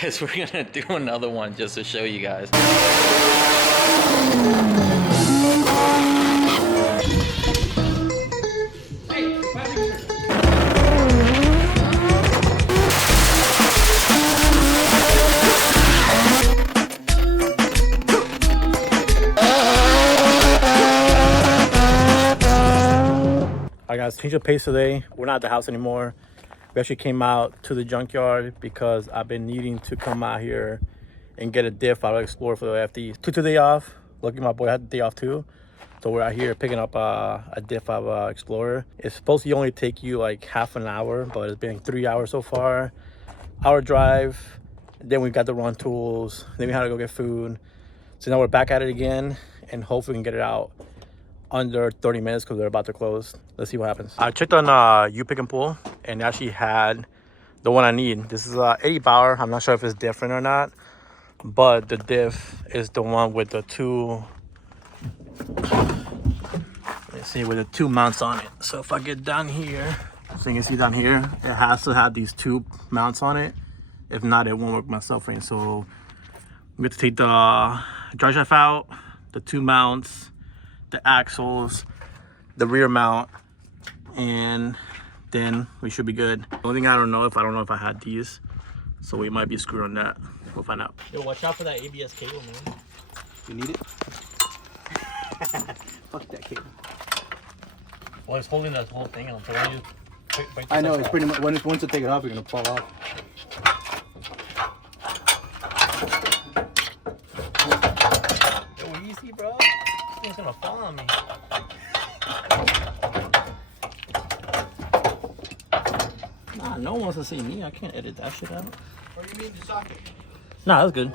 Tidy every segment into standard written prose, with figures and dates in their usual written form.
guess we're gonna do another one just to show you guys. I got change of pace today. We're not at the house anymore. We actually came out to the junkyard because I've been needing to come out here and get a diff out of Explorer for the FD. Took the day off. Lucky my boy had the day off too. So we're out here picking up a diff out of Explorer. It's supposed to only take you like half an hour, but it's been 3 hours so far. Hour drive. Then we got the run tools. Then we had to go get food. So now we're back at it again, and hopefully we can get it out under 30 minutes because they're about to close. Let's see what happens. I checked on U Pick and Pull, and they actually had the one I need. This is 80 power. I'm not sure if it's different or not, but the diff is the one with the two, let's see, with the two mounts on it. So if I get down here, so you can see down here, it has to have these two mounts on it. If not, it won't work my subframe. So we have to take the drive shaft out, the two mounts, the axles, the rear mount, and then we should be good. The only thing I don't know if I had these, so we might be screwed on that. We'll find out. Yo, watch out for that ABS cable, man. You need it? Fuck that cable. Well, it's holding that whole thing on. So when you I know, it's pretty much, once you take it off, you're gonna fall off. Yo, easy, bro. This thing's gonna fall on me. Nah, no one wants to see me. I can't edit that shit out. What do you mean the socket? Nah, that's good.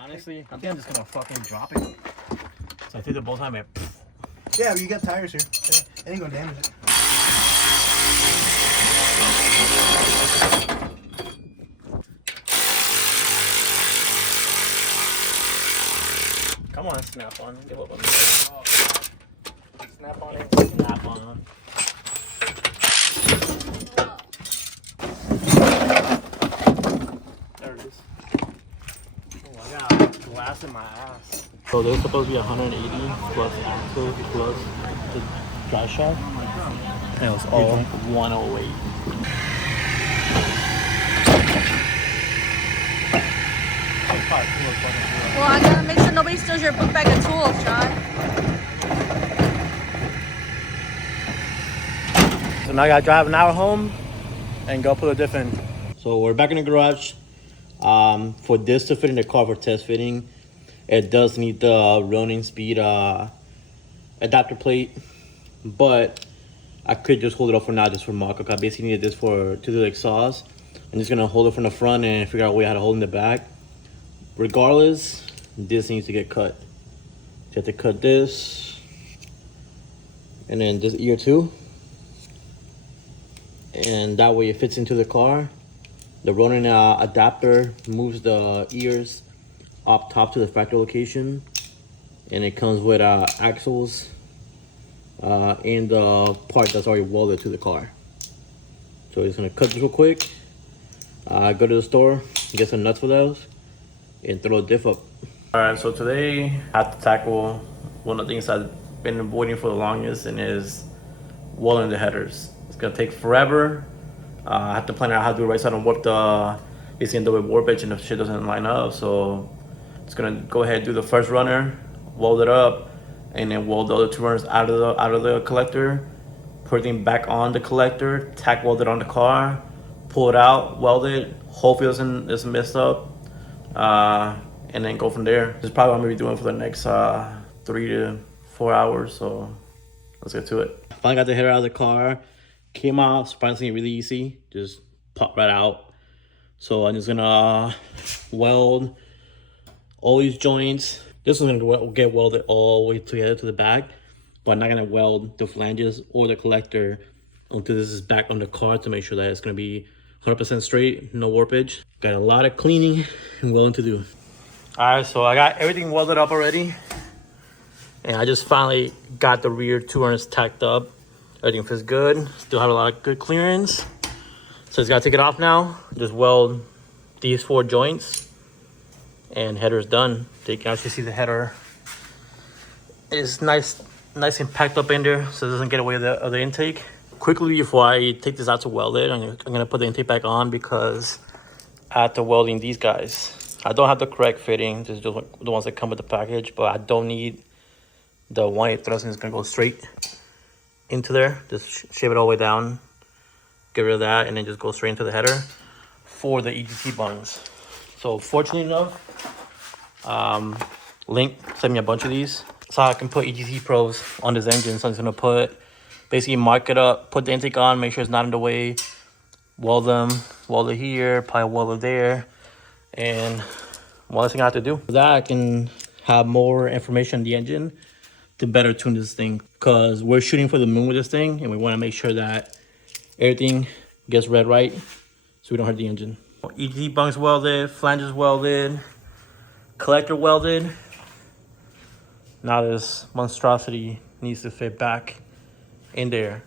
Honestly, I think I'm just gonna fucking drop it. So I take the bolt time and Yeah, but you got tires here. It ain't gonna damage it. come on, snap on. Give up on me. Snap on it. Snap on. There it is. Oh, I got glass in my ass. So there's supposed to be 180 plus axles plus the drive shaft. And it was all 108. Well, I gotta make sure nobody steals your book bag of tools, Sean. So now I gotta drive an hour home and go put a diff in. So we're back in the garage. For this to fit in the car for test fitting, it does need the running speed adapter plate, but I could just hold it up for now just for mock-up. I basically needed this to do the exhaust. I'm just gonna hold it from the front and figure out a way how to hold it in the back. Regardless, this needs to get cut. You have to cut this, and then this ear too. and that way it fits into the car. The Ronin adapter moves the ears up top to the factory location, and it comes with axles and the part that's already welded to the car. So he's gonna cut this real quick, go to the store, get some nuts for those, and throw the diff up. All right, so today I have to tackle one of the things I've been avoiding for the longest, and is welding the headers. It's gonna take forever. I have to plan out how to do it right so I don't warp the, basically end up with warpage and the shit doesn't line up. So it's gonna go ahead and do the first runner, weld it up, and then weld the other two runners out of the collector, put everything back on the collector, tack weld it on the car, pull it out, weld it, hopefully it doesn't mess up, and then go from there. This is probably what I'm gonna be doing for the next 3 to 4 hours. So let's get to it. Finally got the header out of the car. Came out surprisingly really easy. Just popped right out. So I'm just gonna weld all these joints. This is gonna get welded all the way together to the back, but I'm not gonna weld the flanges or the collector until this is back on the car to make sure that it's gonna be 100% straight, no warpage. Got a lot of cleaning and welding to do. All right, so I got everything welded up already, and I just finally got the rear two runners tacked up. Everything feels good. Still have a lot of good clearance. So just gotta take it off now. Just weld these 4 joints, and header's done. You can actually see the header is nice and packed up in there, so it doesn't get away with the intake. Quickly before I take this out to weld it, I'm gonna put the intake back on because after welding these guys, I don't have the correct fitting. This is just the ones that come with the package, but I don't need the 1/8 thrust, and it's gonna go straight into there. Just shave it all the way down, get rid of that, and then just go straight into the header for the EGT bungs. So fortunately enough, Link sent me a bunch of these so I can put EGT pros on this engine. So I'm just gonna basically mark it up, put the intake on, make sure it's not in the way, weld it here, probably weld it there, and one less thing I have to do. For that, I can have more information on the engine to better tune this thing, because we're shooting for the moon with this thing, and we want to make sure that everything gets read right so we don't hurt the engine. EGT bunks welded, flanges welded, collector welded. Now this monstrosity needs to fit back in there.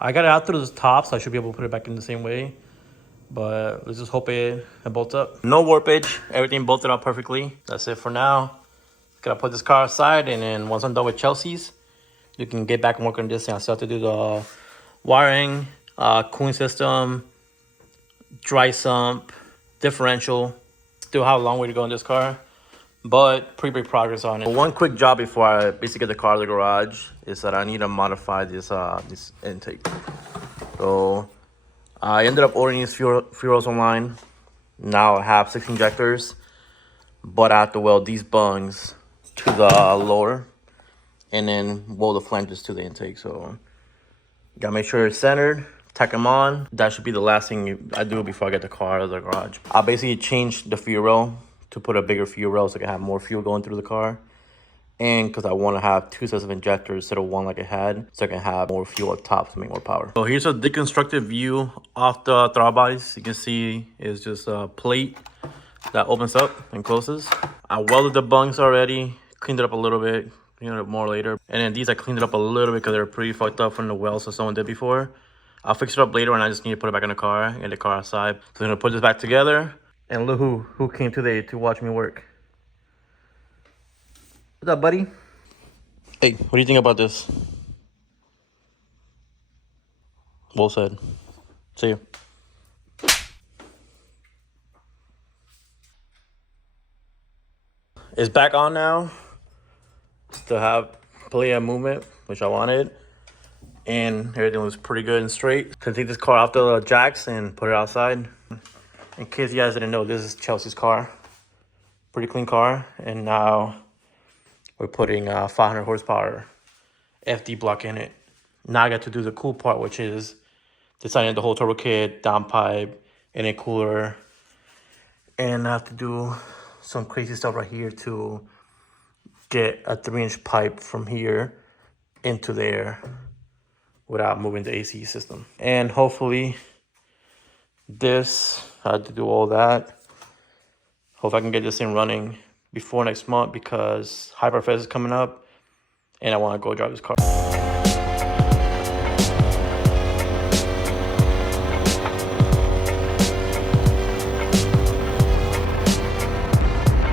I got it out through the top, so I should be able to put it back in the same way, but let's just hope it bolts up. No warpage, everything bolted up perfectly. That's it for now. Gonna put this car aside, and then once I'm done with Chelsea's, you can get back and work on this thing. I still have to do the wiring, cooling system, dry sump, differential. Still have a long way to go in this car, but pretty big progress on it. One quick job before I basically get the car to the garage is that I need to modify this intake. So I ended up ordering these fuel rolls online. Now I have 6 injectors, but I have to weld these bungs to the lower and then weld the flanges to the intake. So gotta make sure it's centered, tack them on. That should be the last thing I do before I get the car out of the garage. I'll basically change the fuel rail to put a bigger fuel rail so I can have more fuel going through the car, and because I want to have 2 sets of injectors instead of 1 like I had, so I can have more fuel up top to make more power. So here's a deconstructed view off the throttle bodies. You can see it's just a plate that opens up and closes. I welded the bungs already, cleaned it up a little bit, clean it up more later. And then these I cleaned it up a little bit because they're pretty fucked up from the welds that someone did before. I'll fix it up later, and I just need to put it back in the car and the car outside. So I'm gonna put this back together. And look who came today to watch me work. What's up, buddy? Hey, what do you think about this? Well said. See you. It's back on now. Still have plenty of movement, which I wanted. And everything was pretty good and straight. Gonna take this car off the jacks and put it outside. In case you guys didn't know, this is Chelsea's car. Pretty clean car. And now we're putting 500 horsepower FD block in it. Now I got to do the cool part, which is designing the whole turbo kit, downpipe, intercooler. And I have to do some crazy stuff right here to get a 3-inch pipe from here into there without moving the AC system. And hopefully I had to do all that. Hope I can get this thing running before next month because Hyperfest is coming up and I want to go drive this car.